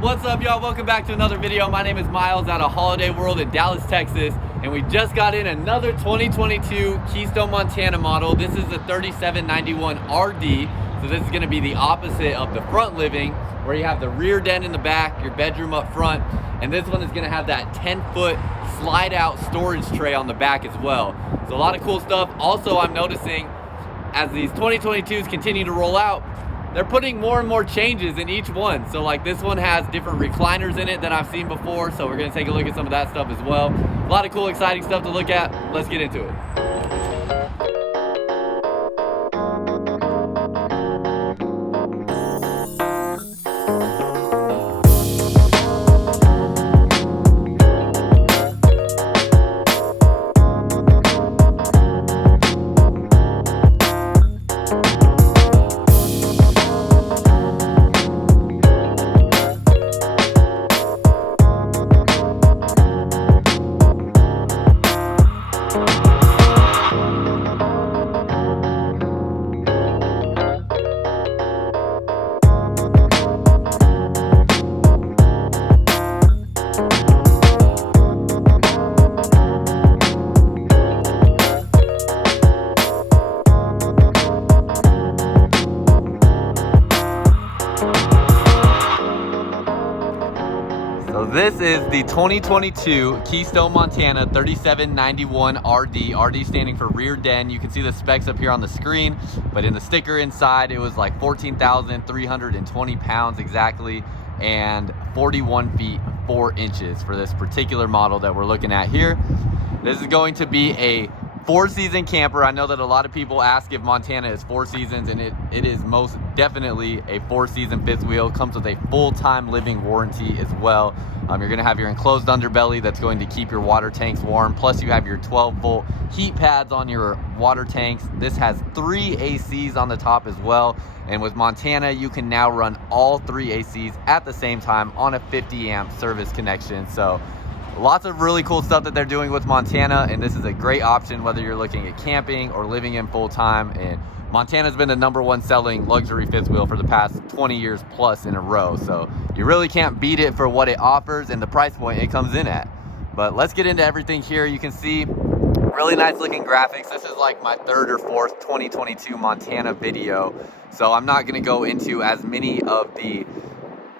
What's up, y'all? Welcome back to another video. My name is Miles out of Holiday World in Dallas, Texas, and we just got in another 2022 Keystone, Montana model. This is the 3791 RD, so this is going to be the opposite of the front living, where you have the rear den in the back, your bedroom up front, and this one is going to have that 10-foot slide-out storage tray on the back as well. So a lot of cool stuff. Also, I'm noticing as these 2022s continue to roll out, they're putting more and more changes in each one. So like this one has different recliners in it than I've seen before. So we're gonna take a look at some of that stuff as well. A lot of cool, exciting stuff to look at. Let's get into it. So this is the 2022 Keystone, Montana 3791 RD. RD standing for rear den. You can see the specs up here on the screen, but in the sticker inside, it was like 14,320 pounds exactly, and 41 feet 4 inches for this particular model that we're looking at here. This is going to be a 4-season camper. I know that a lot of people ask if Montana is 4 seasons, and it is most definitely a 4-season fifth wheel. Comes with a full-time living warranty as well. You're gonna have your enclosed underbelly that's going to keep your water tanks warm. Plus you have your 12-volt heat pads on your water tanks. This has 3 ACs on the top as well. And with Montana, you can now run all 3 ACs at the same time on a 50 amp service connection. So lots of really cool stuff that they're doing with Montana, and this is a great option whether you're looking at camping or living in full time. And Montana's been the #1 selling luxury fifth wheel for the past 20 years plus in a row. So you really can't beat it for what it offers and the price point it comes in at. But let's get into everything here. You can see really nice looking graphics. This is like my 3rd or 4th 2022 Montana video. So I'm not gonna go into as many of the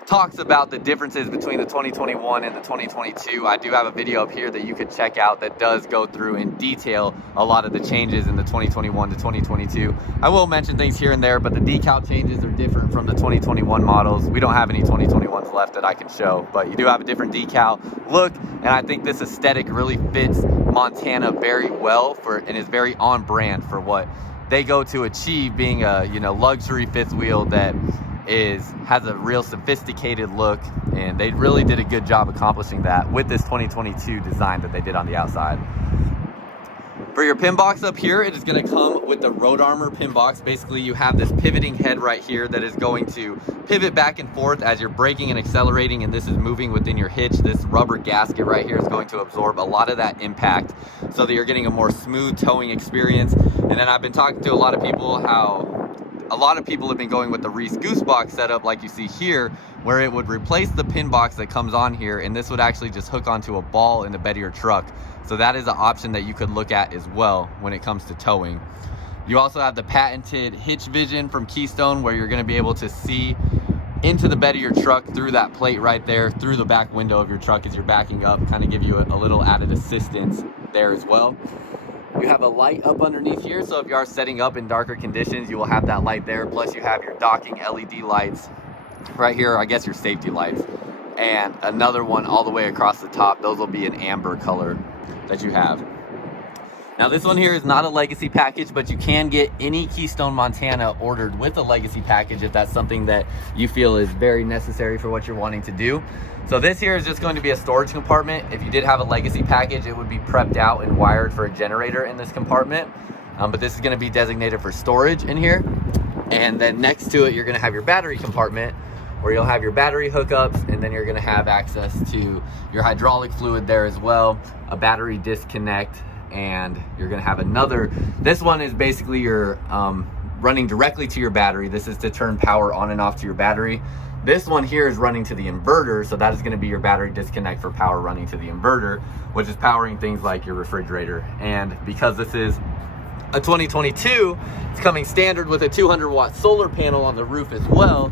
talks about the differences between the 2021 and the 2022. I do have a video up here that you could check out that does go through in detail a lot of the changes in the 2021 to 2022. I will mention things here and there, but the decal changes are different from the 2021 models. We don't have any 2021s left that I can show, but you do have a different decal look, and I think this aesthetic really fits Montana very well and is very on brand for what they go to achieve, being a luxury fifth wheel that has a real sophisticated look, and they really did a good job accomplishing that with this 2022 design that they did on the outside. For your pin box up here, it is going to come with the Road Armor pin box. Basically, you have this pivoting head right here that is going to pivot back and forth as you're braking and accelerating, and this is moving within your hitch. This rubber gasket right here is going to absorb a lot of that impact so that you're getting a more smooth towing experience. And then I've been talking to a lot of people how a lot of people have been going with the Reese Goose Box setup like you see here, where it would replace the pin box that comes on here, and this would actually just hook onto a ball in the bed of your truck. So that is an option that you could look at as well when it comes to towing. You also have the patented hitch vision from Keystone, where you're going to be able to see into the bed of your truck through that plate right there, through the back window of your truck as you're backing up, kind of give you a little added assistance there as well. You have a light up underneath here, so if you are setting up in darker conditions, you will have that light there. Plus you have your docking LED lights right here, I guess your safety lights, and another one all the way across the top. Those will be an amber color that you have. Now this one here is not a legacy package, but you can get any Keystone, Montana ordered with a legacy package if that's something that you feel is very necessary for what you're wanting to do. So this here is just going to be a storage compartment. If you did have a legacy package, it would be prepped out and wired for a generator in this compartment. But this is going to be designated for storage in here. And then next to it, you're going to have your battery compartment, where you'll have your battery hookups, and then you're going to have access to your hydraulic fluid there as well, a battery disconnect, and you're going to have another. This one is basically your running directly to your battery. This is to turn power on and off to your battery. This one here is running to the inverter, so that is going to be your battery disconnect for power running to the inverter, which is powering things like your refrigerator. And because this is a 2022, it's coming standard with a 200-watt solar panel on the roof as well,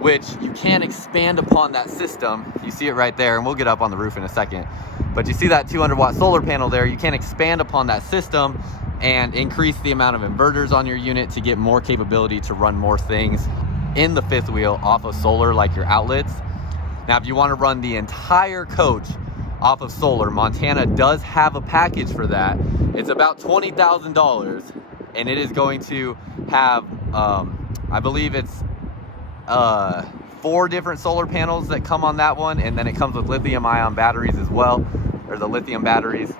which you can expand upon that system. You see it right there, and we'll get up on the roof in a second. But you see that 200-watt solar panel there, you can expand upon that system and increase the amount of inverters on your unit to get more capability to run more things in the fifth wheel off of solar, like your outlets. Now, if you want to run the entire coach off of solar, Montana does have a package for that. It's about $20,000, and it is going to have, I believe it's 4 different solar panels that come on that one, and then it comes with lithium-ion batteries as well, or the lithium batteries.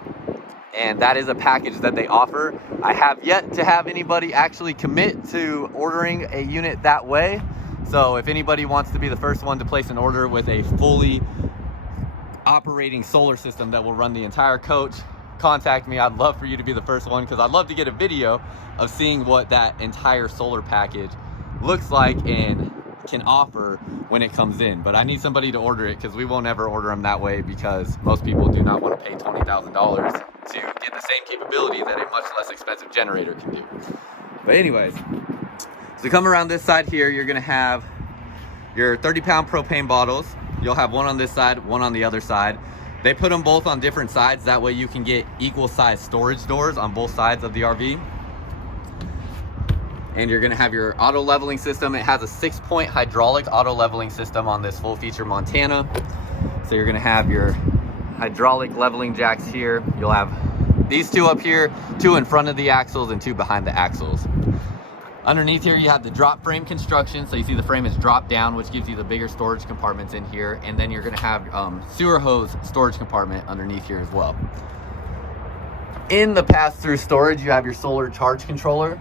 And that is a package that they offer. I have yet to have anybody actually commit to ordering a unit that way. So if anybody wants to be the first one to place an order with a fully operating solar system that will run the entire coach, contact me. I'd love for you to be the first one, because I'd love to get a video of seeing what that entire solar package looks like and can offer when it comes in. But I need somebody to order it, because we won't ever order them that way, because most people do not want to pay $20,000 to get the same capability that a much less expensive generator can do. But anyways, so come around this side here, you're gonna have your 30-pound propane bottles. You'll have one on this side, one on the other side. They put them both on different sides, that way you can get equal size storage doors on both sides of the RV. And you're gonna have your auto leveling system. It has a 6-point hydraulic auto leveling system on this full feature Montana. So you're gonna have your hydraulic leveling jacks here. You'll have these 2 up here, 2 in front of the axles and 2 behind the axles. Underneath here, you have the drop frame construction. So you see the frame is dropped down, which gives you the bigger storage compartments in here. And then you're gonna have sewer hose storage compartment underneath here as well. In the pass-through storage, you have your solar charge controller.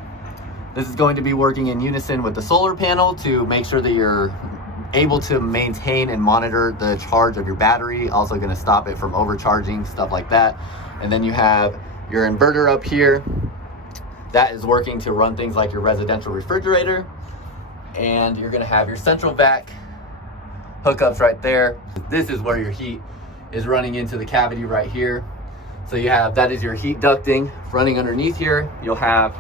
This is going to be working in unison with the solar panel to make sure that you're able to maintain and monitor the charge of your battery. Also going to stop it from overcharging, stuff like that. And then you have your inverter up here. That is working to run things like your residential refrigerator. And you're going to have your central vac hookups right there. This is where your heat is running into the cavity right here. So you have, that is your heat ducting running underneath here. You'll have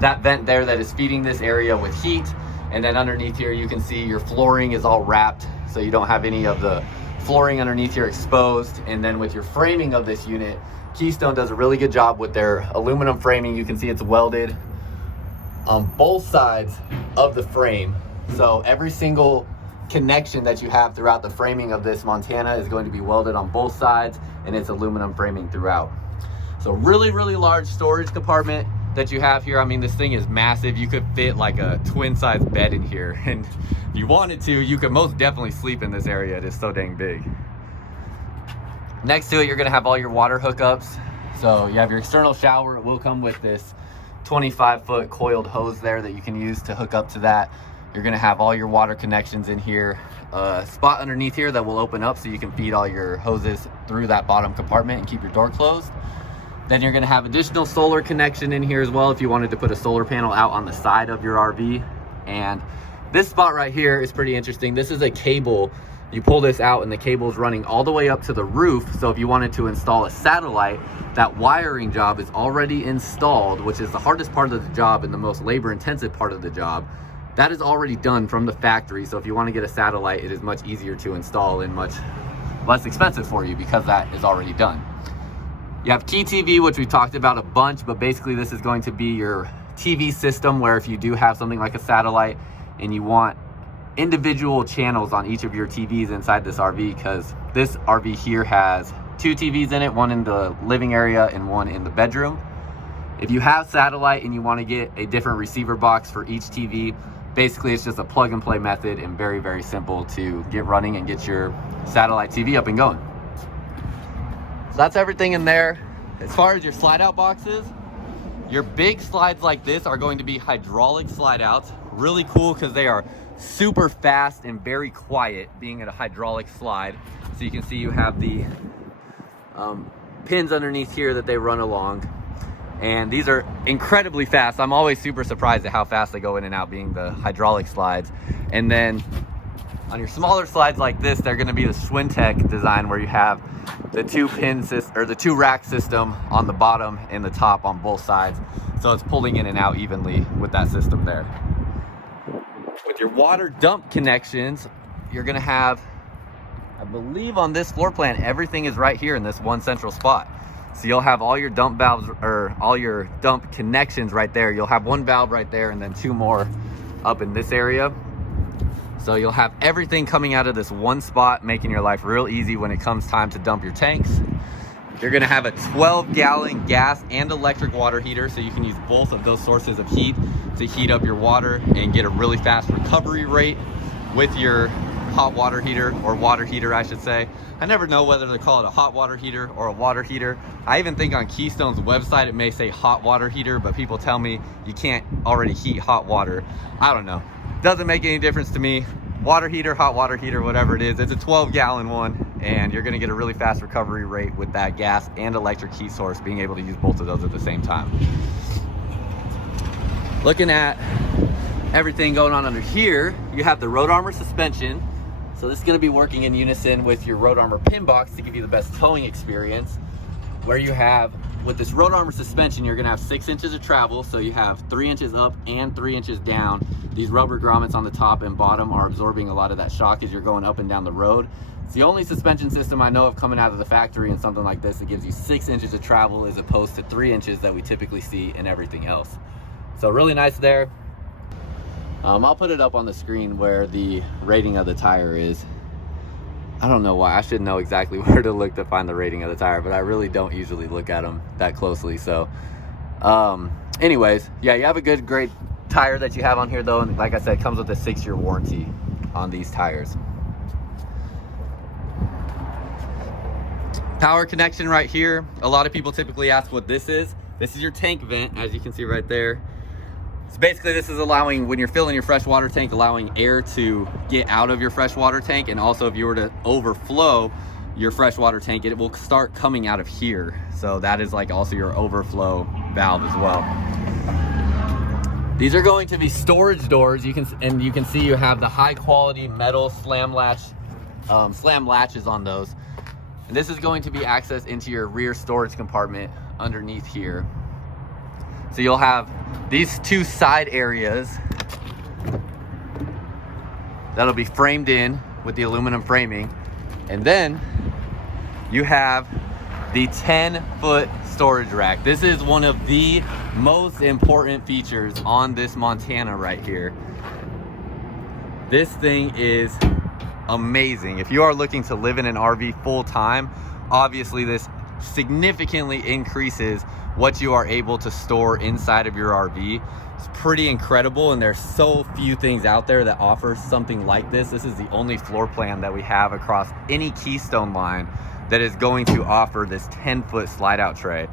that vent there that is feeding this area with heat. And then underneath here, you can see your flooring is all wrapped, so you don't have any of the flooring underneath here exposed. And then with your framing of this unit, Keystone does a really good job with their aluminum framing. You can see it's welded on both sides of the frame. So every single connection that you have throughout the framing of this Montana is going to be welded on both sides, and it's aluminum framing throughout. So really, really large storage compartment that you have here. I mean, this thing is massive. You could fit like a twin size bed in here, and if you wanted to, you could most definitely sleep in this area. It is so dang big. Next to it, you're gonna have all your water hookups. So you have your external shower. It will come with this 25-foot coiled hose there that you can use to hook up to that. You're gonna have all your water connections in here. A spot underneath here that will open up so you can feed all your hoses through that bottom compartment and keep your door closed. Then you're gonna have additional solar connection in here as well if you wanted to put a solar panel out on the side of your RV. And this spot right here is pretty interesting. This is a cable. You pull this out and the cable is running all the way up to the roof. So if you wanted to install a satellite, that wiring job is already installed, which is the hardest part of the job and the most labor intensive part of the job. That is already done from the factory. So if you want to get a satellite, it is much easier to install and much less expensive for you because that is already done. You have Key TV, which we talked about a bunch, but basically this is going to be your TV system where if you do have something like a satellite and you want individual channels on each of your TVs inside this RV, because this RV here has 2 TVs in it, one in the living area and one in the bedroom. If you have satellite and you want to get a different receiver box for each TV, basically it's just a plug and play method and very, very simple to get running and get your satellite TV up and going. So that's everything in there. As far as your slide out boxes, your big slides like this are going to be hydraulic slide outs. Really cool because they are super fast and very quiet being at a hydraulic slide. So you can see you have the pins underneath here that they run along. And these are incredibly fast. I'm always super surprised at how fast they go in and out being the hydraulic slides. And then On your smaller slides like this, they're going to be the Swintech design, where you have the two the two rack system on the bottom and the top on both sides. So it's pulling in and out evenly with that system there. With your water dump connections, you're going to have, I believe on this floor plan, everything is right here in this one central spot. So you'll have all your dump valves, or all your dump connections right there. You'll have one valve right there and then two more up in this area. So you'll have everything coming out of this one spot, making your life real easy when it comes time to dump your tanks. You're gonna have a 12-gallon gas and electric water heater, so you can use both of those sources of heat to heat up your water and get a really fast recovery rate with your hot water heater, or water heater I should say. I never know whether to call it a hot water heater or a water heater. I even think on Keystone's website it may say hot water heater, but people tell me you can't already heat hot water. I don't know. Doesn't make any difference to me. Water heater, hot water heater, whatever it is, it's a 12-gallon one, and you're gonna get a really fast recovery rate with that gas and electric heat source, being able to use both of those at the same time. Looking at everything going on under here, you have the Road Armor suspension. So this is gonna be working in unison with your Road Armor pin box to give you the best towing experience, where you have, with this Road Armor suspension, you're gonna have 6 inches of travel, so you have 3 inches up and 3 inches down. These rubber grommets on the top and bottom are absorbing a lot of that shock as you're going up and down the road. It's the only suspension system I know of coming out of the factory in something like this that gives you 6 inches of travel as opposed to 3 inches that we typically see in everything else. So really nice there. I'll put it up on the screen where the rating of the tire is. I don't know why. I should know exactly where to look to find the rating of the tire, but I really don't usually look at them that closely. So anyways, yeah, you have a good, great tire that you have on here though. And like I said, it comes with a 6-year warranty on these tires. Power connection right here. A lot of people typically ask what this is. This is your tank vent, as you can see right there. So basically this is allowing, when you're filling your freshwater tank, allowing air to get out of your freshwater tank. And also if you were to overflow your freshwater tank, it will start coming out of here. So that is like also your overflow valve as well. These are going to be storage doors. You can see you have the high quality metal slam latches on those. And this is going to be accessed into your rear storage compartment underneath here. So you'll have these two side areas that'll be framed in with the aluminum framing. And then you have the 10-foot storage rack. This is one of the most important features on this Montana right here. This thing is amazing. If you are looking to live in an RV full time, obviously this significantly increases what you are able to store inside of your RV. It's pretty incredible, and there's so few things out there that offer something like this. This is the only floor plan that we have across any Keystone line that is going to offer this 10-foot slide out tray.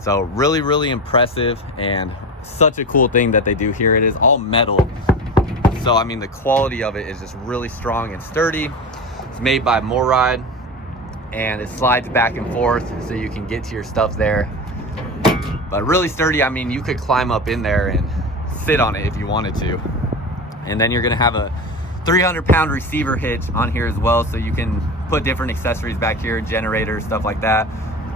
So really, really impressive, and such a cool thing that they do here. It is all metal. So I mean, the quality of it is just really strong and sturdy. It's made by Moride, and it slides back and forth so you can get to your stuff there. But really sturdy. I mean, you could climb up in there and sit on it if you wanted to. And then you're gonna have a 300-pound receiver hitch on here as well, so you can put different accessories back here, generators, stuff like that.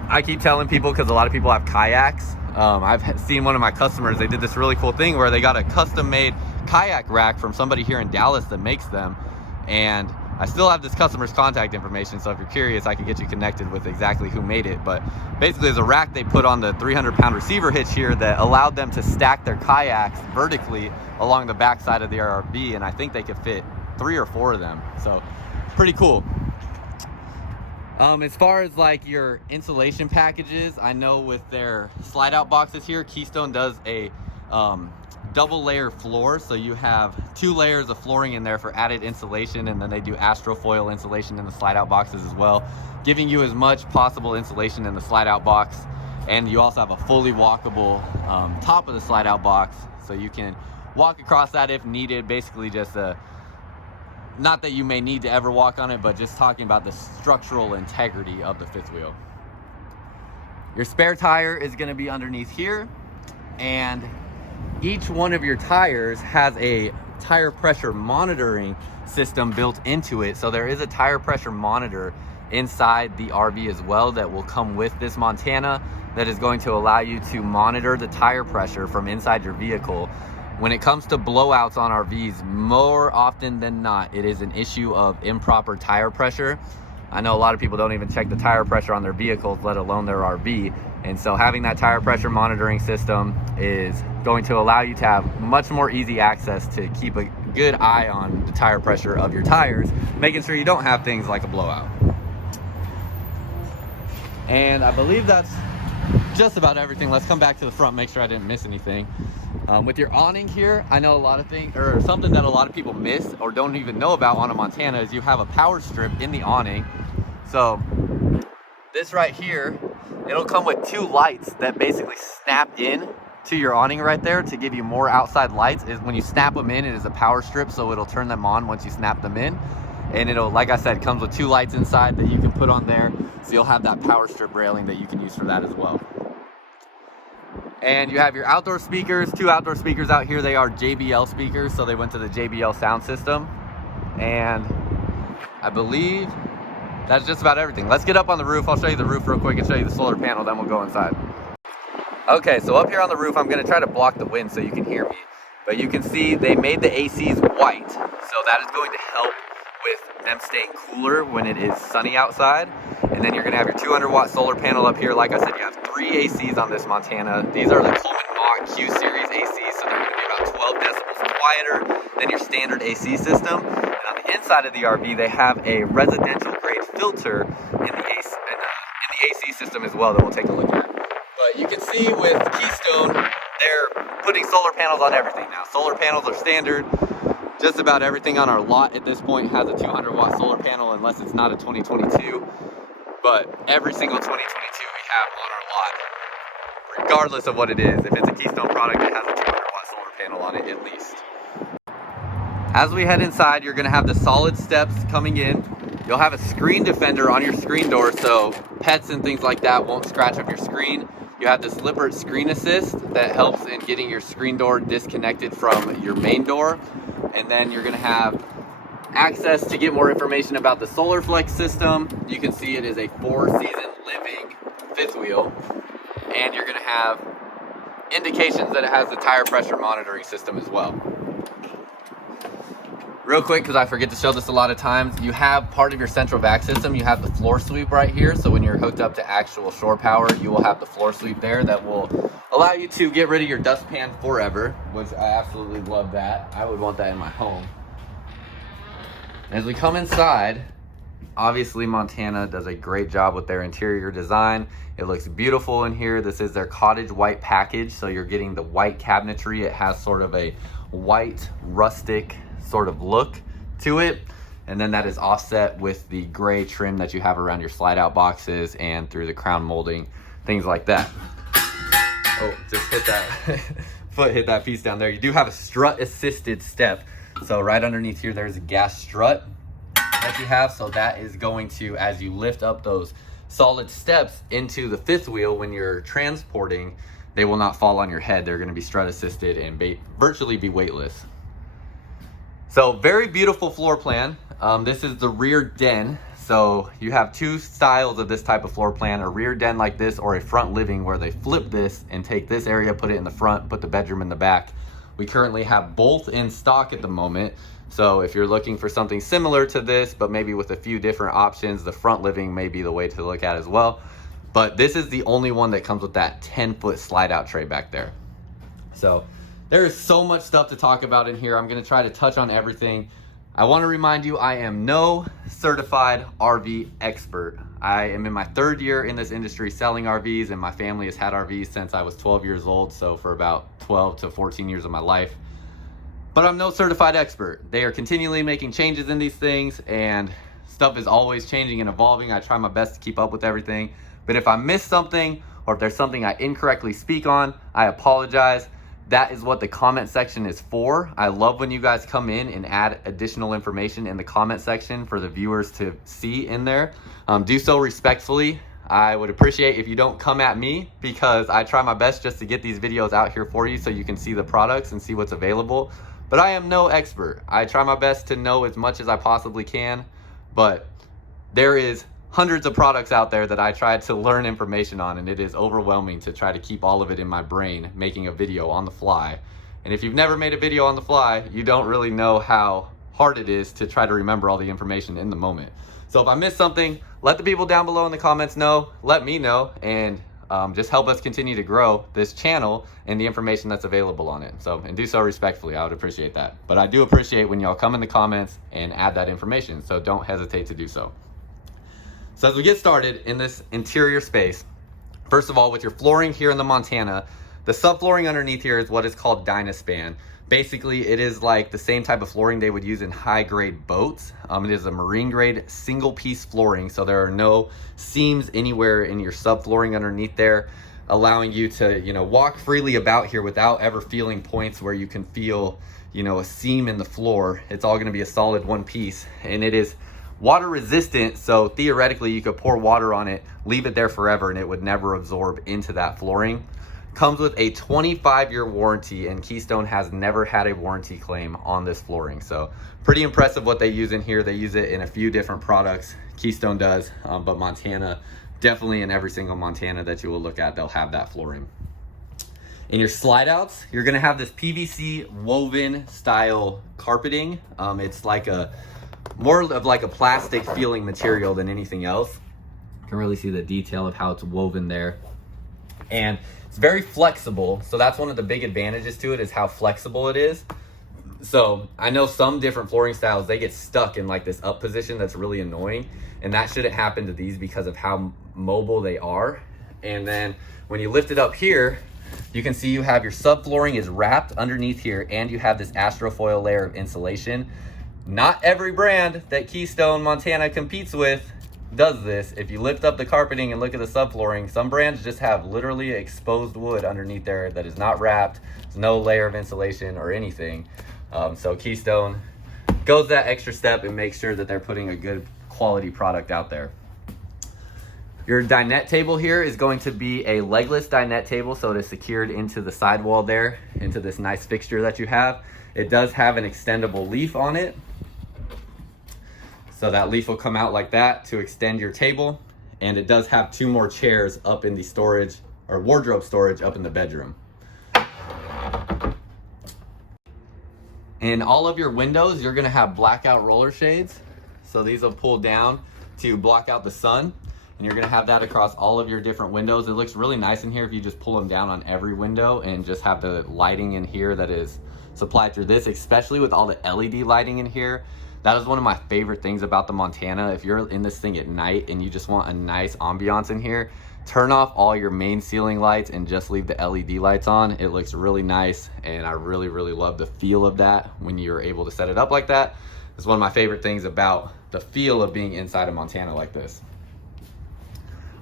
I keep telling people, because a lot of people have kayaks. I've seen one of my customers, they did this really cool thing where they got a custom-made kayak rack from somebody here in Dallas that makes them. And I still have this customer's contact information, so if you're curious, I can get you connected with exactly who made it. But basically, there's a rack they put on the 300-pound receiver hitch here that allowed them to stack their kayaks vertically along the back side of the RV, and I think they could fit 3 or 4 of them. So pretty cool. As far as like your insulation packages, I know with their slide out boxes here, Keystone does a double layer floor, so you have 2 layers of flooring in there for added insulation, and then they do astrofoil insulation in the slide out boxes as well, giving you as much possible insulation in the slide out box. And you also have a fully walkable top of the slide out box, so you can walk across that if needed. Basically just not that you may need to ever walk on it, but just talking about the structural integrity of the fifth wheel. Your spare tire is going to be underneath here, and each one of your tires has a tire pressure monitoring system built into it. So there is a tire pressure monitor inside the RV as well that will come with this Montana, that is going to allow you to monitor the tire pressure from inside your vehicle. When it comes to blowouts on RVs, more often than not, it is an issue of improper tire pressure. I know a lot of people don't even check the tire pressure on their vehicles, let alone their RV. And so having that tire pressure monitoring system is going to allow you to have much more easy access to keep a good eye on the tire pressure of your tires, making sure you don't have things like a blowout. And I believe that's just about everything. Let's come back to the front, make sure I didn't miss anything. With your awning here, I know a lot of things, or something that a lot of people miss or don't even know about on a Montana, is you have a power strip in the awning. So this right here, it'll come with two lights that basically snap in to your awning right there to give you more outside lights. Is when you snap them in, it is a power strip, so it'll turn them on once you snap them in. And it'll, like I said, comes with two lights inside that you can put on there. So you'll have that power strip railing that you can use for that as well. And you have your outdoor speakers, two outdoor speakers out here. They are JBL speakers, so they went to the JBL sound system. And I believe that's just about everything. Let's get up on the roof. I'll show you the roof real quick and show you the solar panel, then we'll go inside. Okay, so up here on the roof, I'm gonna try to block the wind so you can hear me. But you can see they made the ACs white, so that is going to help with them staying cooler when it is sunny outside. And then you're gonna have your 200-watt solar panel up here. Like I said, you have 3 ACs on this Montana. These are the Coleman Mach Q Series ACs, so they're gonna be about 12 decibels quieter than your standard AC system. And on the inside of the RV, they have a residential grade filter in the AC system as well that we'll take a look at. But you can see with Keystone, they're putting solar panels on everything now. Solar panels are standard. Just about everything on our lot at this point has a 200-watt solar panel, unless it's not a 2022. But every single 2022 we have on our lot, regardless of what it is. If it's a Keystone product, it has a 200-watt solar panel on it at least. As we head inside, you're gonna have the solid steps coming in. You'll have a screen defender on your screen door, so pets and things like that won't scratch up your screen. You have this Lippert screen assist that helps in getting your screen door disconnected from your main door. And then you're gonna have access to get more information about the SolarFlex system. You can see it is a 4-season living fifth wheel. And you're gonna have indications that it has the tire pressure monitoring system as well. Real quick, because I forget to show this a lot of times, you have part of your central vac system, you have the floor sweep right here. So when you're hooked up to actual shore power, you will have the floor sweep there that will allow you to get rid of your dustpan forever, which I absolutely love that. I would want that in my home. As we come inside, obviously Montana does a great job with their interior design. It looks beautiful in here. This is their cottage white package, so you're getting the white cabinetry. It has sort of a white rustic sort of look to it, and then that is offset with the gray trim that you have around your slide out boxes and through the crown molding, things like that. Oh, just hit that foot hit that piece down there. You do have a strut assisted step, so right underneath here there's a gas strut that you have, so that is going to, as you lift up those solid steps into the fifth wheel when you're transporting, they will not fall on your head. They're going to be strut assisted and virtually be weightless. So very beautiful floor plan. This is the rear den. So you have two styles of this type of floor plan, a rear den like this or a front living where they flip this and take this area, put it in the front, put the bedroom in the back. We currently have both in stock at the moment. So if you're looking for something similar to this, but maybe with a few different options, the front living may be the way to look at as well. But this is the only one that comes with that 10-foot slide out tray back there. So there is so much stuff to talk about in here. I'm gonna try to touch on everything. I wanna remind you, I am no certified RV expert. I am in my 3rd year in this industry selling RVs, and my family has had RVs since I was 12 years old, so for about 12 to 14 years of my life. But I'm no certified expert. They are continually making changes in these things, and stuff is always changing and evolving. I try my best to keep up with everything. But if I miss something, or if there's something I incorrectly speak on, I apologize. That is what the comment section is for. I love when you guys come in and add additional information in the comment section for the viewers to see in there. Do so respectfully. I would appreciate if you don't come at me, because I try my best just to get these videos out here for you so you can see the products and see what's available. but I am no expert. I try my best to know as much as I possibly can, but there is hundreds of products out there that I try to learn information on, and it is overwhelming to try to keep all of it in my brain, making a video on the fly. And if you've never made a video on the fly, you don't really know how hard it is to try to remember all the information in the moment. So if I missed something, let the people down below in the comments know, let me know, and just help us continue to grow this channel and the information that's available on it. So, and do so respectfully, I would appreciate that. But I do appreciate when y'all come in the comments and add that information, so don't hesitate to do so. So as we get started in this interior space, first of all, with your flooring here in the Montana, the subflooring underneath here is what is called Dynaspan. Basically, it is like the same type of flooring they would use in high-grade boats. It is a marine-grade single-piece flooring, so there are no seams anywhere in your subflooring underneath there, allowing you to, walk freely about here without ever feeling points where you can feel, a seam in the floor. It's all going to be a solid one piece, and it is water resistant, so theoretically you could pour water on it, leave it there forever, and it would never absorb into that flooring. Comes with a 25-year warranty, and Keystone has never had a warranty claim on this flooring. So pretty impressive what they use in here. They use it in a few different products. Keystone does, but Montana, definitely in every single Montana that you will look at, they'll have that flooring. In your slide outs, you're gonna have this PVC woven style carpeting. It's like more of like a plastic feeling material than anything else. You can really see the detail of how it's woven there. And it's very flexible, so that's one of the big advantages to it, is how flexible it is. So I know some different flooring styles, they get stuck in like this up position that's really annoying, and that shouldn't happen to these because of how mobile they are. And then when you lift it up here, you can see you have your subflooring is wrapped underneath here, and you have this astrofoil layer of insulation. Not every brand that Keystone Montana competes with does this. If you lift up the carpeting and look at the subflooring, some brands just have literally exposed wood underneath there that is not wrapped. There's no layer of insulation or anything. So Keystone goes that extra step and makes sure that they're putting a good quality product out there. Your dinette table here is going to be a legless dinette table, so it is secured into the sidewall there, into this nice fixture that you have. It does have an extendable leaf on it. So that leaf will come out like that to extend your table. And it does have 2 more chairs up in the storage or wardrobe storage up in the bedroom. In all of your windows, you're gonna have blackout roller shades. So these will pull down to block out the sun. And you're gonna have that across all of your different windows. It looks really nice in here if you just pull them down on every window and just have the lighting in here that is supplied through this, especially with all the LED lighting in here. That is one of my favorite things about the Montana. If you're in this thing at night and you just want a nice ambiance in here, turn off all your main ceiling lights and just leave the LED lights on. It looks really nice, and I really, really love the feel of that when you're able to set it up like that. It's one of my favorite things about the feel of being inside of Montana like this.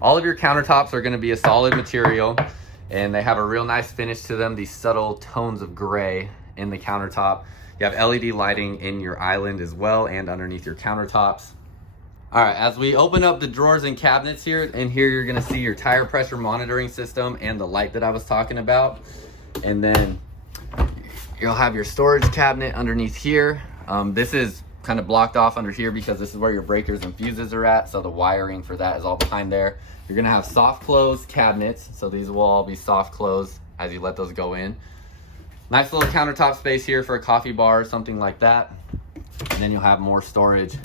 All of your countertops are gonna be a solid material, and they have a real nice finish to them, these subtle tones of gray in the countertop. You have LED lighting in your island as well and underneath your countertops. All right, as we open up the drawers and cabinets here, in here you're gonna see your tire pressure monitoring system and the light that I was talking about. And then you'll have your storage cabinet underneath here. This is kind of blocked off under here because this is where your breakers and fuses are at, so the wiring for that is all behind there. You're gonna have soft close cabinets, so these will all be soft close as you let those go in. Nice little countertop space here for a coffee bar or something like that. And then you'll have more storage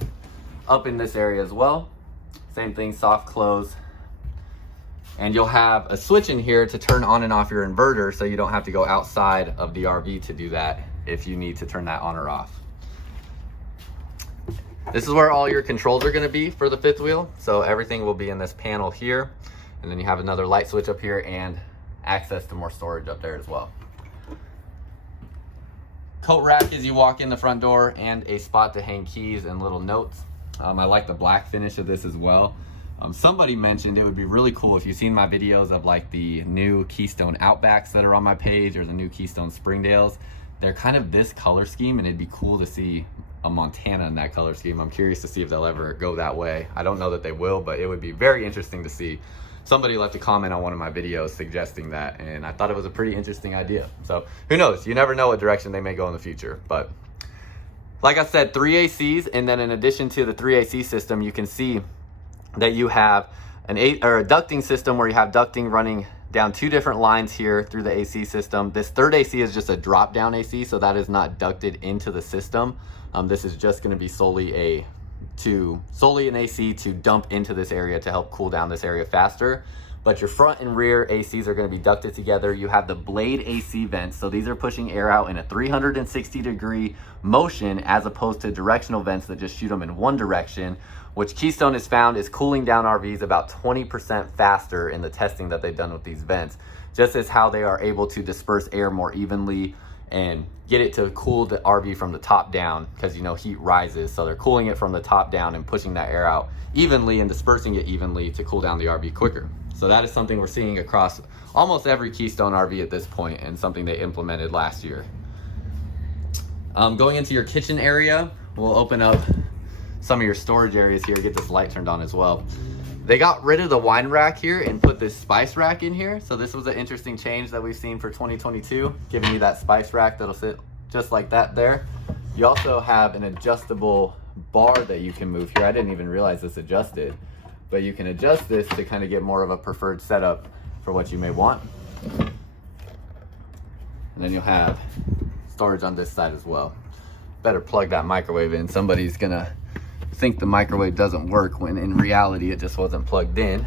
up in this area as well. Same thing, soft close. And you'll have a switch in here to turn on and off your inverter, so you don't have to go outside of the RV to do that if you need to turn that on or off. This is where all your controls are gonna be for the fifth wheel. So everything will be in this panel here. And then you have another light switch up here and access to more storage up there as well. Coat rack as you walk in the front door, and a spot to hang keys and little notes. I like the black finish of this as well. Somebody mentioned it would be really cool if you've seen my videos of like the new Keystone Outbacks that are on my page, or the new Keystone Springdales. They're kind of this color scheme, and it'd be cool to see a Montana in that color scheme. I'm curious to see if they'll ever go that way. I don't know that they will, but it would be very interesting to see. somebody left a comment on one of my videos suggesting that, and I thought it was a pretty interesting idea. So who knows? You never know what direction they may go in the future. But like I said, 3 ACs, and then in addition to the 3 AC system, you can see that you have a ducting system where you have ducting running down 2 different lines here through the AC system. This third AC is just a drop down AC, so that is not ducted into the system. This is just going to be solely an AC to dump into this area to help cool down this area faster. But your front and rear ACs are going to be ducted together. You have the blade AC vents, so these are pushing air out in a 360-degree motion as opposed to directional vents that just shoot them in one direction, which Keystone has found is cooling down RVs about 20% faster in the testing that they've done with these vents, just as how they are able to disperse air more evenly and get it to cool the RV from the top down, because you know heat rises, so they're cooling it from the top down and pushing that air out evenly and dispersing it evenly to cool down the RV quicker. So that is something we're seeing across almost every Keystone RV at this point, and something they implemented last year. Going into your kitchen area, we'll open up some of your storage areas here. Get this light turned on as well. They got rid of the wine rack here and put this spice rack in here. So this was an interesting change that we've seen for 2022, giving you that spice rack that'll sit just like that there. You also have an adjustable bar that you can move here. I didn't even realize this adjusted, but you can adjust this to kind of get more of a preferred setup for what you may want. And then you'll have storage on this side as well. Better plug that microwave in. Somebody's gonna think the microwave doesn't work when in reality it just wasn't plugged in.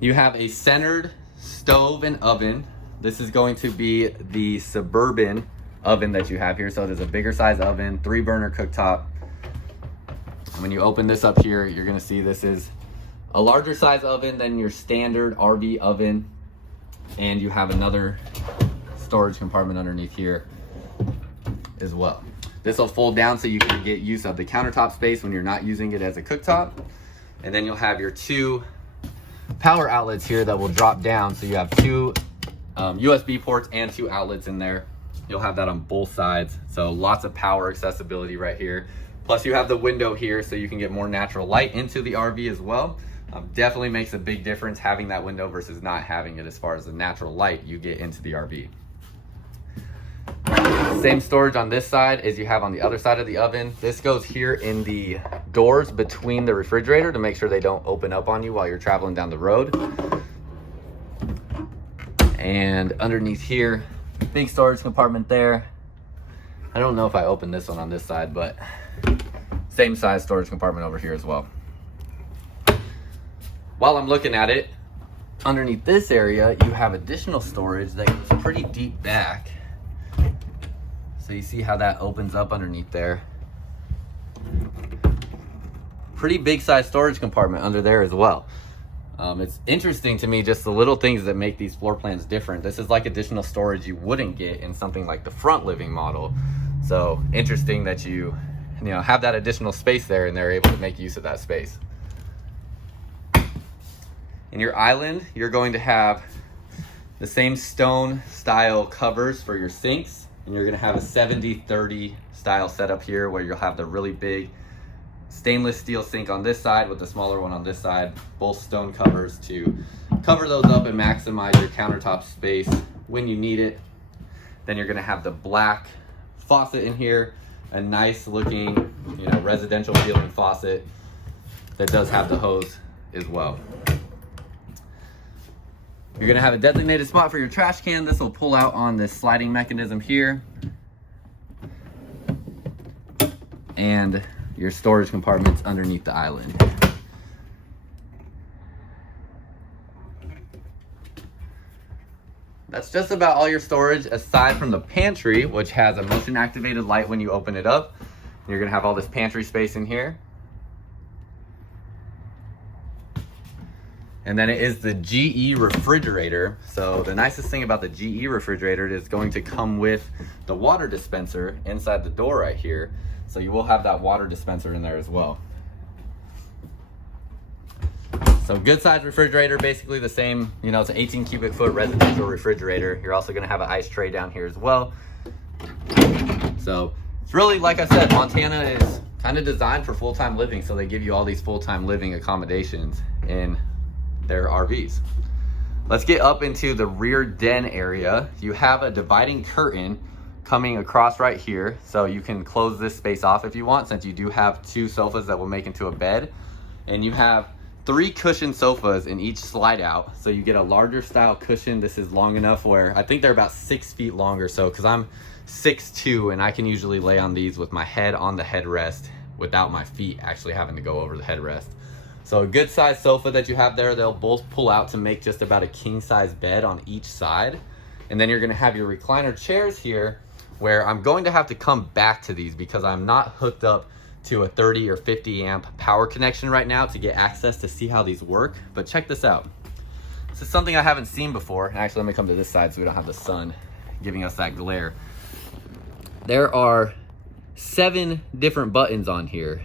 You have a centered stove and oven. This is going to be the Suburban oven that you have here. So it is a bigger size oven, 3-burner cooktop. When you open this up here, you're gonna see this is a larger size oven than your standard RV oven. And you have another storage compartment underneath here as well. This will fold down so you can get use of the countertop space when you're not using it as a cooktop. And then you'll have your 2 power outlets here that will drop down. So you have 2 USB ports and 2 outlets in there. You'll have that on both sides. So lots of power accessibility right here. Plus you have the window here so you can get more natural light into the RV as well. Definitely makes a big difference having that window versus not having it as far as the natural light you get into the RV. Same storage on this side as you have on the other side of the oven. This goes here in the doors between the refrigerator to make sure they don't open up on you while you're traveling down the road. And underneath here, big storage compartment there. I don't know if I opened this one on this side, but same size storage compartment over here as well. While I'm looking at it, underneath this area, you have additional storage that goes pretty deep back. So you see how that opens up underneath there. Pretty big size storage compartment under there as well. It's interesting to me just the little things that make these floor plans different. This is like additional storage you wouldn't get in something like the front living model. So interesting that you have that additional space there and they're able to make use of that space. In your island, you're going to have the same stone style covers for your sinks. And you're gonna have a 70-30 style setup here where you'll have the really big stainless steel sink on this side with the smaller one on this side, both stone covers to cover those up and maximize your countertop space when you need it. Then you're gonna have the black faucet in here, a nice looking, residential feeling faucet that does have the hose as well. You're gonna have a designated spot for your trash can. This will pull out on this sliding mechanism here. And your storage compartments underneath the island. That's just about all your storage aside from the pantry, which has a motion activated light when you open it up. You're gonna have all this pantry space in here. And then it is the GE refrigerator. So the nicest thing about the GE refrigerator is going to come with the water dispenser inside the door right here. So you will have that water dispenser in there as well. So good size refrigerator, basically the same, it's an 18 cubic foot residential refrigerator. You're also gonna have an ice tray down here as well. So it's really, like I said, Montana is kind of designed for full-time living, so they give you all these full-time living accommodations in their RVs. Let's get up into the rear den area. You have a dividing curtain coming across right here, so you can close this space off if you want, since you do have 2 sofas that will make into a bed. And you have 3 cushion sofas in each slide out, so you get a larger style cushion. This is long enough where I think they're about 6 feet long or so, because I'm 6'2", and I can usually lay on these with my head on the headrest without my feet actually having to go over the headrest. So a good size sofa that you have there, they'll both pull out to make just about a king size bed on each side. And then you're gonna have your recliner chairs here, where I'm going to have to come back to these because I'm not hooked up to a 30 or 50 amp power connection right now to get access to see how these work. But check this out. This is something I haven't seen before. Actually, let me come to this side so we don't have the sun giving us that glare. There are 7 different buttons on here,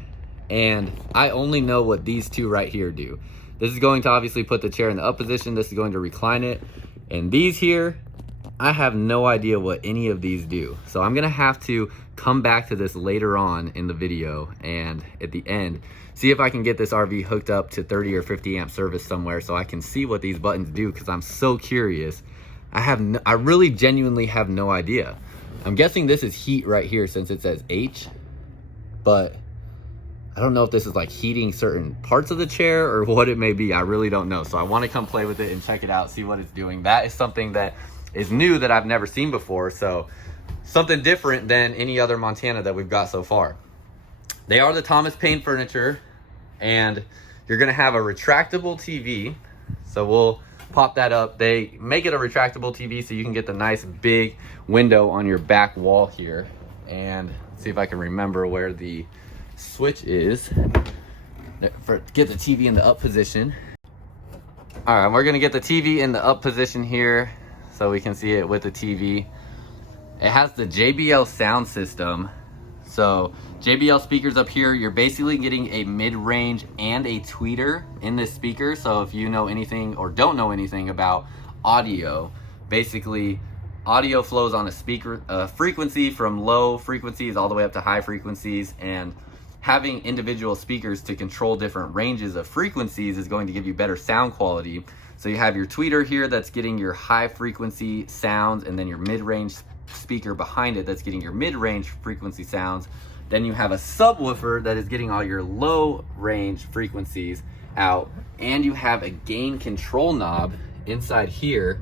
and I only know what these 2 right here do. This is going to obviously put the chair in the up position. This is going to recline it. And these here, I have no idea what any of these do. So I'm gonna have to come back to this later on in the video and at the end, see if I can get this RV hooked up to 30 or 50 amp service somewhere so I can see what these buttons do, because I'm so curious. I really genuinely have no idea. I'm guessing this is heat right here since it says H, but I don't know if this is like heating certain parts of the chair or what it may be. I really don't know. So I wanna come play with it and check it out, see what it's doing. That is something that is new that I've never seen before, so something different than any other Montana that we've got so far. They are the Thomas Paine furniture, and you're gonna have a retractable TV, so we'll pop that up. They make it a retractable TV so you can get the nice big window on your back wall here. And see if I can remember where the switch is for get the TV in the up position. All right, we're gonna get the TV in the up position here so we can see it with the TV. It has the JBL sound system. So JBL speakers up here, you're basically getting a mid-range and a tweeter in this speaker. So if you know anything or don't know anything about audio, basically audio flows on a speaker frequency from low frequencies all the way up to high frequencies, and having individual speakers to control different ranges of frequencies is going to give you better sound quality. So you have your tweeter here that's getting your high frequency sounds, and then your mid-range speaker behind it that's getting your mid-range frequency sounds. Then you have a subwoofer that is getting all your low range frequencies out, and you have a gain control knob inside here.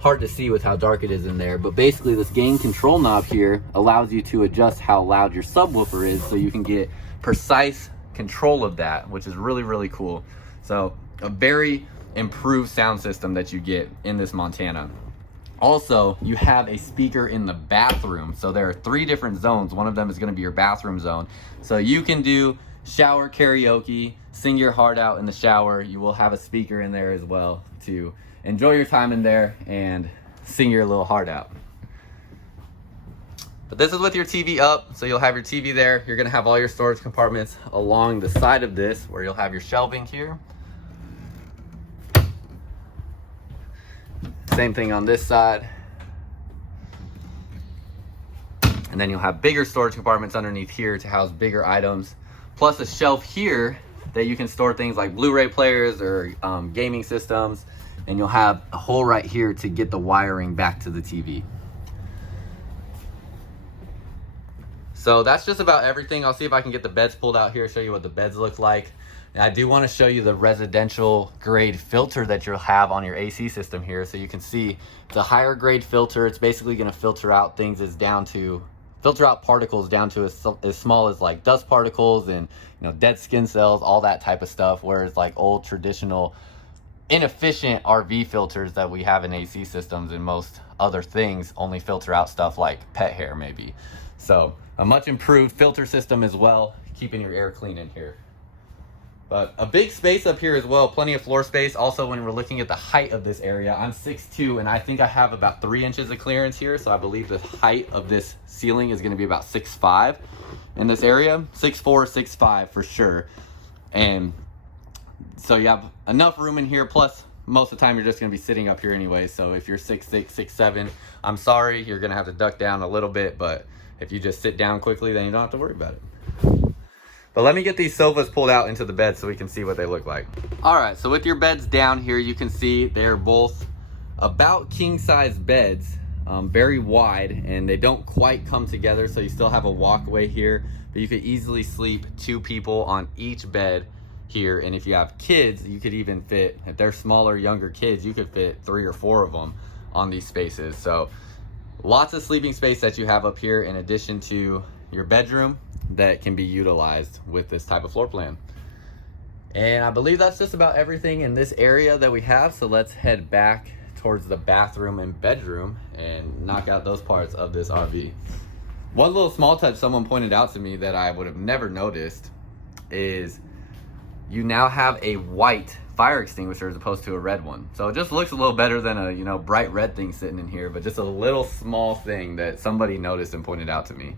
Hard to see with how dark it is in there, but basically this gain control knob here allows you to adjust how loud your subwoofer is, so you can get precise control of that, which is really, really cool. So a very improved sound system that you get in this Montana. Also, you have a speaker in the bathroom. So there are 3 different zones. One of them is going to be your bathroom zone. So you can do shower karaoke, sing your heart out in the shower. You will have a speaker in there as well to enjoy your time in there and sing your little heart out. But this is with your TV up, so you'll have your TV there. You're going to have all your storage compartments along the side of this, where you'll have your shelving here. Same thing on this side. And then you'll have bigger storage compartments underneath here to house bigger items, plus a shelf here that you can store things like Blu-ray players or gaming systems. And you'll have a hole right here to get the wiring back to the TV. So that's just about everything. I'll see if I can get the beds pulled out here, show you what the beds look like. And I do want to show you the residential grade filter that you'll have on your AC system here. So you can see the higher grade filter, it's basically going to filter out particles down to as small as like dust particles and dead skin cells, all that type of stuff. Whereas like old traditional inefficient RV filters that we have in AC systems and most other things only filter out stuff like pet hair maybe. So a much improved filter system as well, keeping your air clean in here. But a big space up here as well, plenty of floor space. Also, when we're looking at the height of this area, I'm 6'2", and I think I have about 3 inches of clearance here. So I believe the height of this ceiling is gonna be about 6'5" in this area. 6'4", 6'5" for sure. And so you have enough room in here, plus most of the time you're just gonna be sitting up here anyway. So if you're 6'6", 6'7", I'm sorry, you're gonna have to duck down a little bit, but if you just sit down quickly, then you don't have to worry about it. But let me get these sofas pulled out into the bed so we can see what they look like. All right, so with your beds down here, you can see they're both about king size beds, very wide, and they don't quite come together, so you still have a walkway here, but you could easily sleep 2 people on each bed here. And if you have kids, you could even fit, if they're smaller, younger kids, you could fit 3 or 4 of them on these spaces. So lots of sleeping space that you have up here in addition to your bedroom that can be utilized with this type of floor plan. And I believe that's just about everything in this area that we have. So let's head back towards the bathroom and bedroom and knock out those parts of this RV. One little small touch someone pointed out to me that I would have never noticed is you now have a white fire extinguisher as opposed to a red one. So it just looks a little better than a, you know, bright red thing sitting in here, but just a little small thing that somebody noticed and pointed out to me.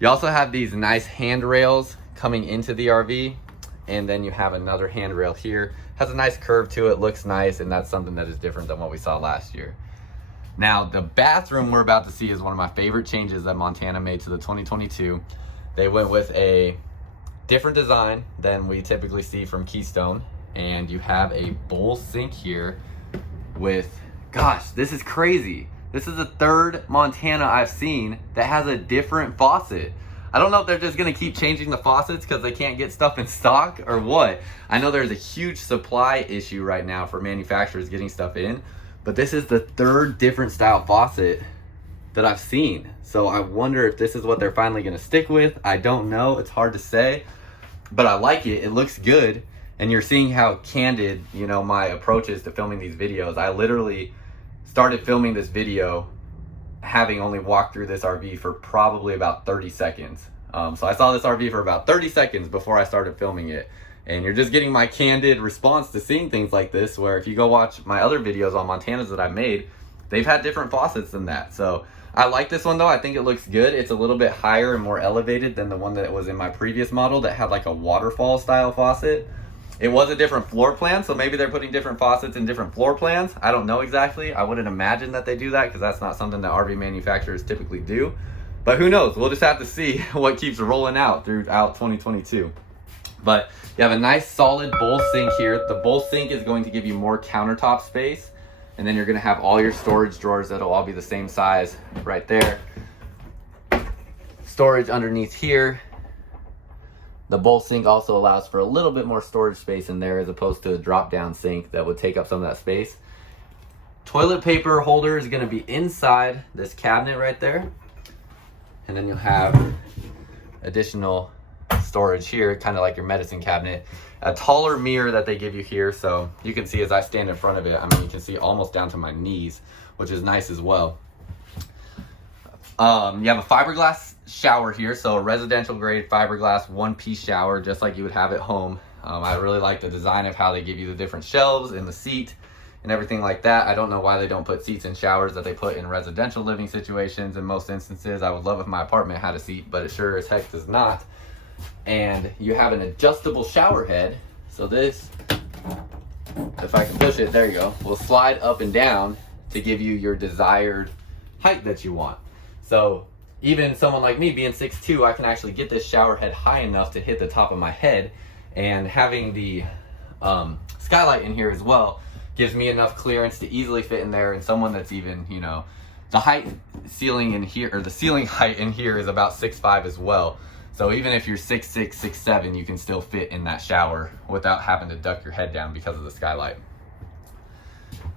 You also have these nice handrails coming into the RV, and then you have another handrail here. Has a nice curve to it, looks nice, and that's something that is different than what we saw last year. Now, the bathroom we're about to see is one of my favorite changes that Montana made to the 2022. They went with a different design than we typically see from Keystone, and you have a bowl sink here with, gosh, this is crazy. This is the 3rd Montana I've seen that has a different faucet. I don't know if they're just gonna keep changing the faucets because they can't get stuff in stock or what. I know there's a huge supply issue right now for manufacturers getting stuff in, but this is the 3rd different style faucet that I've seen. So I wonder if this is what they're finally gonna stick with. I don't know, it's hard to say, but I like it, it looks good. And you're seeing how candid, you know, my approach is to filming these videos. I literally started filming this video having only walked through this RV for probably about 30 seconds. So I saw this RV for about 30 seconds before I started filming it. And you're just getting my candid response to seeing things like this, where if you go watch my other videos on Montanas that I made, they've had different faucets than that. So I like this one though, I think it looks good. It's a little bit higher and more elevated than the one that was in my previous model that had like a waterfall style faucet. It was a different floor plan, so maybe they're putting different faucets in different floor plans. I don't know exactly. I wouldn't imagine that they do that because that's not something that RV manufacturers typically do. But who knows? We'll just have to see what keeps rolling out throughout 2022. But you have a nice solid bowl sink here. The bowl sink is going to give you more countertop space. And then you're going to have all your storage drawers that'll all be the same size right there. Storage underneath here. The bowl sink also allows for a little bit more storage space in there as opposed to a drop-down sink that would take up some of that space. Toilet paper holder is going to be inside this cabinet right there. And then you'll have additional storage here, kind of like your medicine cabinet. A taller mirror that they give you here, so you can see as I stand in front of it, I mean, you can see almost down to my knees, which is nice as well. You have a fiberglass shower here, so a residential grade fiberglass 1-piece shower, just like you would have at home. I really like the design of how they give you the different shelves and the seat and everything like that. I don't know why they don't put seats in showers that they put in residential living situations in most instances. I would love if my apartment had a seat, but it sure as heck does not. And you have an adjustable shower head. So this, if I can push it, there you go, will slide up and down to give you your desired height that you want. So even someone like me being 6'2", I can actually get this shower head high enough to hit the top of my head. And having the skylight in here as well gives me enough clearance to easily fit in there. And someone that's even, you know, the ceiling height in here is about 6'5" as well. So even if you're 6'6", 6'7", you can still fit in that shower without having to duck your head down because of the skylight.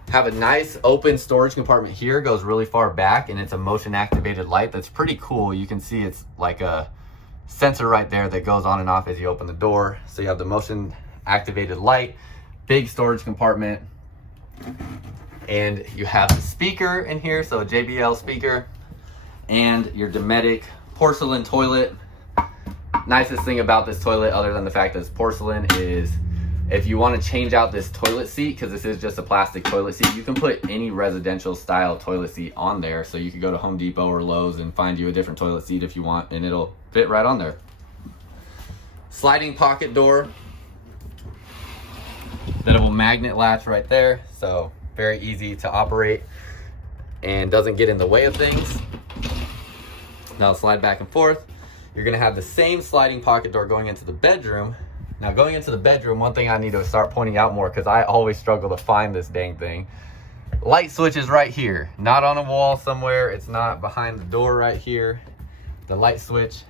Have a nice open storage compartment here, goes really far back, and it's a motion activated light that's pretty cool. You can see it's like a sensor right there that goes on and off as you open the door. So you have the motion activated light, big storage compartment, and you have the speaker in here, so a JBL speaker, and your Dometic porcelain toilet. Nicest thing about this toilet, other than the fact that it's porcelain, is if you want to change out this toilet seat, because this is just a plastic toilet seat, you can put any residential style toilet seat on there. So you could go to Home Depot or Lowe's and find you a different toilet seat if you want, and it'll fit right on there. Sliding pocket door. Bit of a magnet latch right there, so very easy to operate and doesn't get in the way of things. Now slide back and forth. You're gonna have the same sliding pocket door going into the bedroom. Now going into the bedroom, one thing I need to start pointing out more, because I always struggle to find this dang thing. Light switch is right here, not on a wall somewhere. It's not behind the door right here. The light switch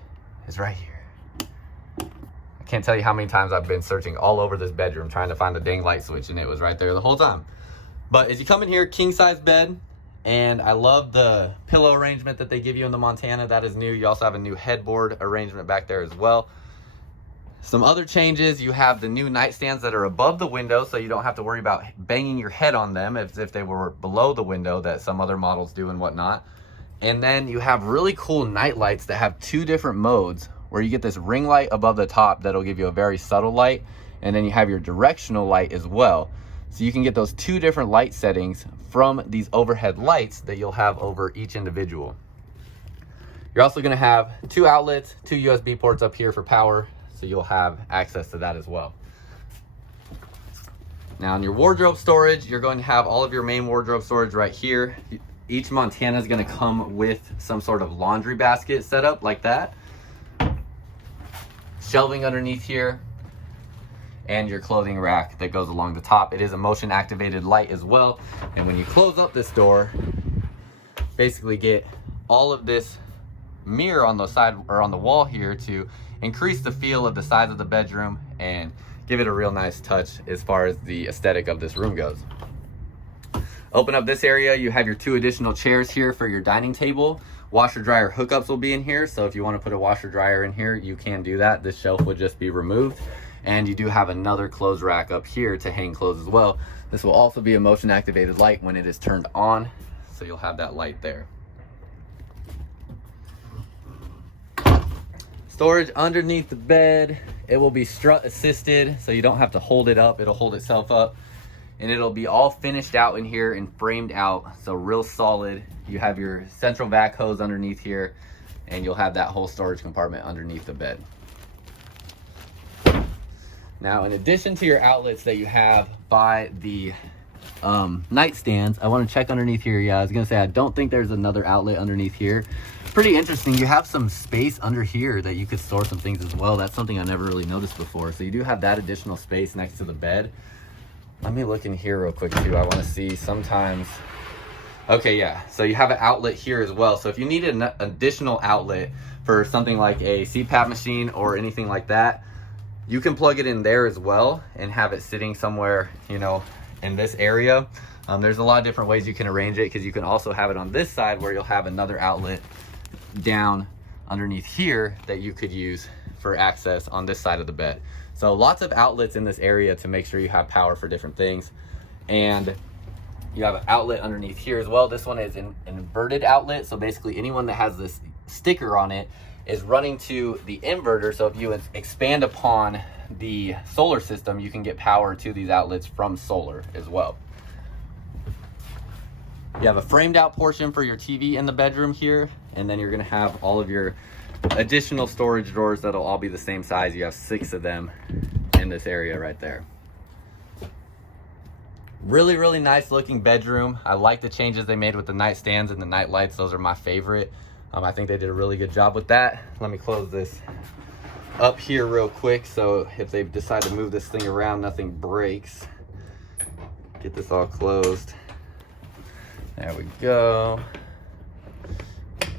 is right here. I can't tell you how many times I've been searching all over this bedroom trying to find the dang light switch, and it was right there the whole time. But as you come in here, king size bed, and I love the pillow arrangement that they give you in the Montana. That is new. You also have a new headboard arrangement back there as well. Some other changes, you have the new nightstands that are above the window, so you don't have to worry about banging your head on them as if they were below the window that some other models do and whatnot. And then you have really cool night lights that have 2 different modes, where you get this ring light above the top that'll give you a very subtle light, and then you have your directional light as well. So you can get those 2 different light settings from these overhead lights that you'll have over each individual. You're also gonna have 2 outlets, 2 USB ports up here for power, so you'll have access to that as well. Now in your wardrobe storage, you're going to have all of your main wardrobe storage right here. Each Montana is going to come with some sort of laundry basket set up like that. Shelving underneath here, and your clothing rack that goes along the top. It is a motion activated light as well. And when you close up this door, basically get all of this mirror on the side or on the wall here to increase the feel of the size of the bedroom and give it a real nice touch as far as the aesthetic of this room goes. Open up this area, you have your 2 additional chairs here for your dining table. Washer dryer hookups will be in here, so if you want to put a washer dryer in here, you can do that. This shelf would just be removed. And you do have another clothes rack up here to hang clothes as well. This will also be a motion activated light when it is turned on, so you'll have that light there. Storage underneath the bed. It will be strut assisted, so you don't have to hold it up. It'll hold itself up, and it'll be all finished out in here and framed out, so real solid. You have your central vac hose underneath here, and you'll have that whole storage compartment underneath the bed. Now, in addition to your outlets that you have by the nightstands, I want to check underneath here. Yeah, I was gonna say, I don't think there's another outlet underneath here. Pretty interesting. You have some space under here that you could store some things as well. That's something I never really noticed before. So you do have that additional space next to the bed. Let me look in here real quick too. I want to see sometimes. Okay, yeah. So you have an outlet here as well. So if you need an additional outlet for something like a CPAP machine or anything like that, you can plug it in there as well and have it sitting somewhere, you know, in this area. There's a lot of different ways you can arrange it, because you can also have it on this side where you'll have another outlet down underneath here that you could use for access on this side of the bed. So lots of outlets in this area to make sure you have power for different things. And you have an outlet underneath here as well. This one is an inverted outlet, so basically anyone that has this sticker on it is running to the inverter. So if you expand upon the solar system, you can get power to these outlets from solar as well. You have a framed out portion for your TV in the bedroom here, and then you're gonna have all of your additional storage drawers that'll all be the same size. You have 6 of them in this area right there. Really, really nice looking bedroom. I like the changes they made with the nightstands and the night lights. Those are my favorite. I think they did a really good job with that. Let me close this up here real quick, so if they decide to move this thing around, nothing breaks. Get this all closed. There we go.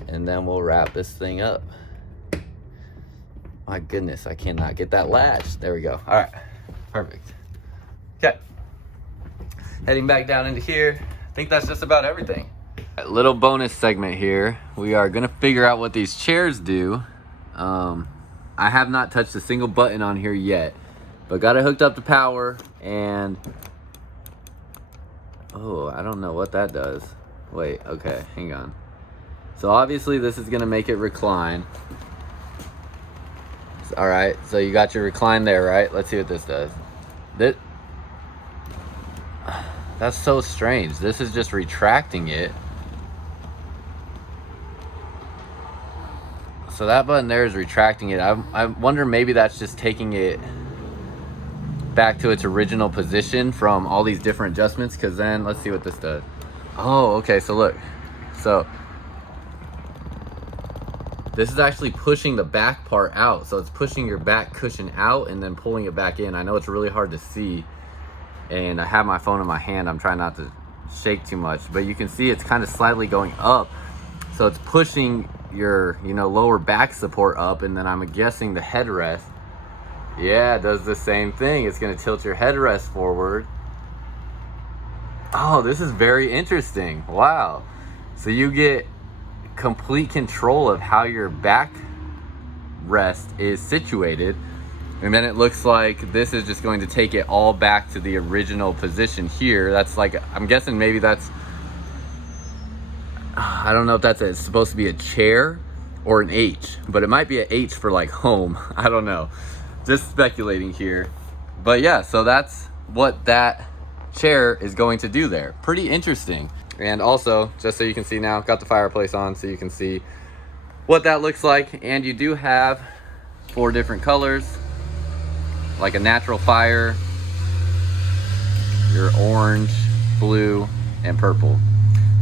And then we'll wrap this thing up. My goodness, I cannot get that latch. There we go. All right, perfect. Okay, heading back down into here. I think that's just about everything. A little bonus segment here. We are gonna figure out what these chairs do. I have not touched a single button on here yet, but got it hooked up to power, and oh, I don't know what that does. Wait, okay, hang on. So obviously this is gonna make it recline. All right, so you got your recline there, right? Let's see what this does. That's so strange. This is just retracting it. So that button there is retracting it. I wonder, maybe that's just taking it back to its original position from all these different adjustments, because then let's see what this does. Oh, okay, so look. So this is actually pushing the back part out. So it's pushing your back cushion out and then pulling it back in. I know it's really hard to see, and I have my phone in my hand. I'm trying not to shake too much, but you can see it's kind of slightly going up. So it's pushing your, you know, lower back support up, and then I'm guessing the headrest, yeah, it does the same thing. It's gonna tilt your headrest forward. Oh, this is very interesting. Wow. So you get complete control of how your back rest is situated. And then it looks like this is just going to take it all back to the original position here. That's like, I'm guessing maybe that's, I don't know if that's supposed to be a chair or an H, but it might be an H for like home. I don't know, just speculating here. But yeah, so that's what that chair is going to do there. Pretty interesting. And also, just so you can see now, got the fireplace on so you can see what that looks like. And you do have 4 different colors, like a natural fire, your orange, blue, and purple.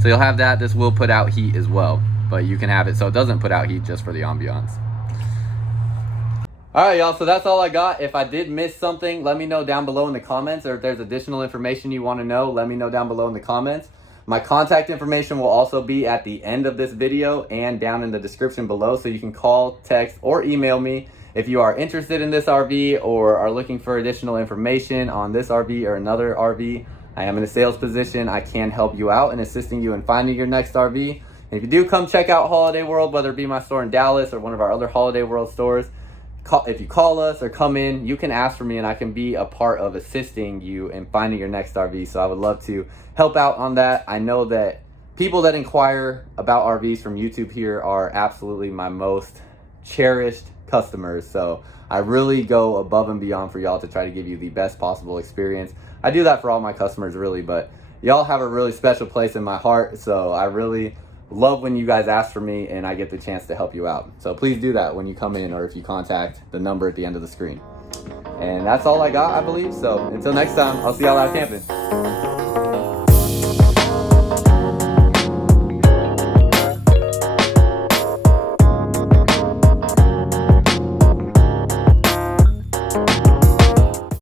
So you'll have that. This will put out heat as well, but you can have it so it doesn't put out heat, just for the ambiance. All right, y'all, so that's all I got. If I did miss something, let me know down below in the comments, or if there's additional information you want to know, let me know down below in the comments. My contact information will also be at the end of this video and down in the description below, so you can call, text, or email me if you are interested in this RV or are looking for additional information on this RV or another RV. I am in a sales position. I can help you out in assisting you in finding your next RV. And if you do come check out Holiday World, whether it be my store in Dallas or one of our other Holiday World stores, if you call us or come in, you can ask for me and I can be a part of assisting you in finding your next RV. So I would love to help out on that. I know that people that inquire about RVs from YouTube here are absolutely my most cherished customers. So I really go above and beyond for y'all to try to give you the best possible experience. I do that for all my customers really, but y'all have a really special place in my heart. So I really love when you guys ask for me and I get the chance to help you out. So please do that when you come in, or if you contact the number at the end of the screen. And that's all I got, I believe. So until next time, I'll see y'all out camping.